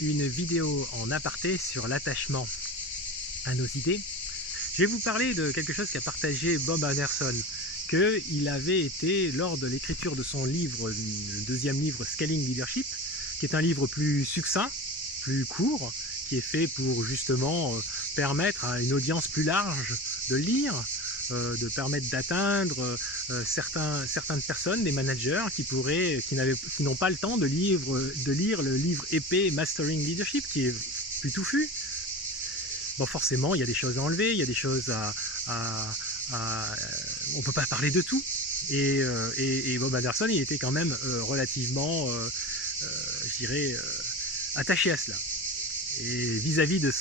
une vidéo en aparté sur l'attachement à nos idées. Je vais vous parler de quelque chose qu'a partagé Bob Anderson, qu'il avait été, lors de l'écriture de son livre, le deuxième livre Scaling Leadership, qui est un livre plus succinct, plus court, qui est fait pour justement permettre à une audience plus large de lire, de permettre d'atteindre certaines personnes, des managers qui n'ont pas le temps de lire le livre épais Mastering Leadership, qui est plus touffu. Bon, forcément, il y a des choses à enlever, il y a des choses on ne peut pas parler de tout. Et Bob Anderson, il était quand même relativement, je dirais, attaché à cela. Et vis-à-vis du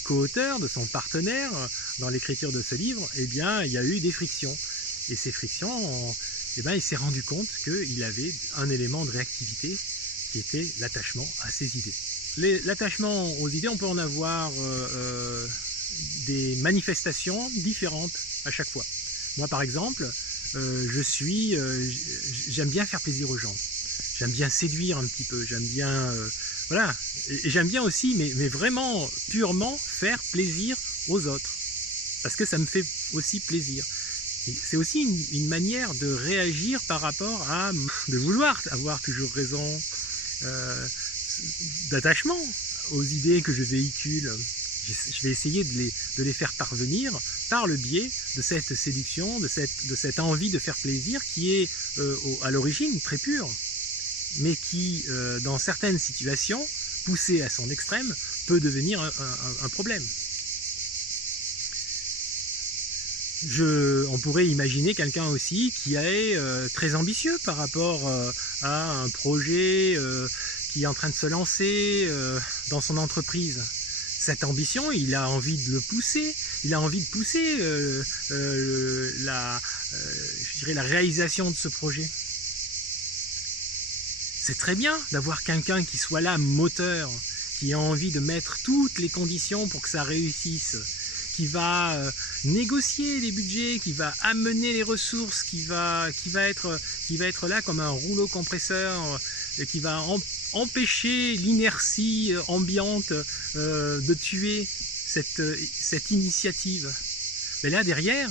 co-auteur, de son partenaire, dans l'écriture de ce livre, eh bien, il y a eu des frictions. Et ces frictions, eh bien, il s'est rendu compte qu'il avait un élément de réactivité qui était l'attachement à ses idées. L'attachement aux idées, on peut en avoir des manifestations différentes à chaque fois. Moi, par exemple, j'aime bien faire plaisir aux gens. J'aime bien séduire un petit peu, j'aime bien... voilà, et j'aime bien aussi, mais vraiment purement faire plaisir aux autres, parce que ça me fait aussi plaisir. C'est aussi une manière de réagir par rapport à, de vouloir avoir toujours raison, d'attachement aux idées que je véhicule. Je vais essayer de les faire parvenir par le biais de cette séduction, de cette envie de faire plaisir qui est à l'origine très pure, mais qui, dans certaines situations, poussée à son extrême, peut devenir un problème. On pourrait imaginer quelqu'un aussi qui est très ambitieux par rapport à un projet qui est en train de se lancer dans son entreprise. Cette ambition, il a envie de le pousser, il a envie de pousser je dirais la réalisation de ce projet. C'est très bien d'avoir quelqu'un qui soit là, moteur, qui a envie de mettre toutes les conditions pour que ça réussisse, qui va négocier les budgets, qui va amener les ressources, qui va être là comme un rouleau compresseur, qui va empêcher l'inertie ambiante de tuer cette initiative. Mais là derrière,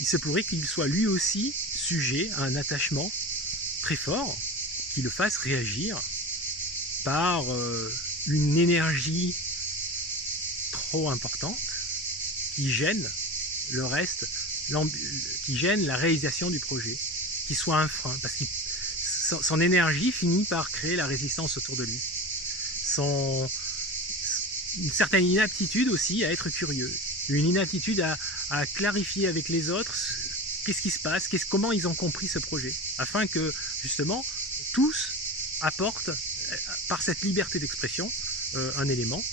il se pourrait qu'il soit lui aussi sujet à un attachement très fort, qui le fasse réagir par une énergie trop importante qui gêne le reste, qui gêne la réalisation du projet, qui soit un frein, parce que son énergie finit par créer la résistance autour de lui. Une certaine inaptitude aussi à être curieux, une inaptitude à clarifier avec les autres qu'est-ce qui se passe, comment ils ont compris ce projet, afin que justement tous apportent par cette liberté d'expression un élément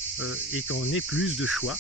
et qu'on ait plus de choix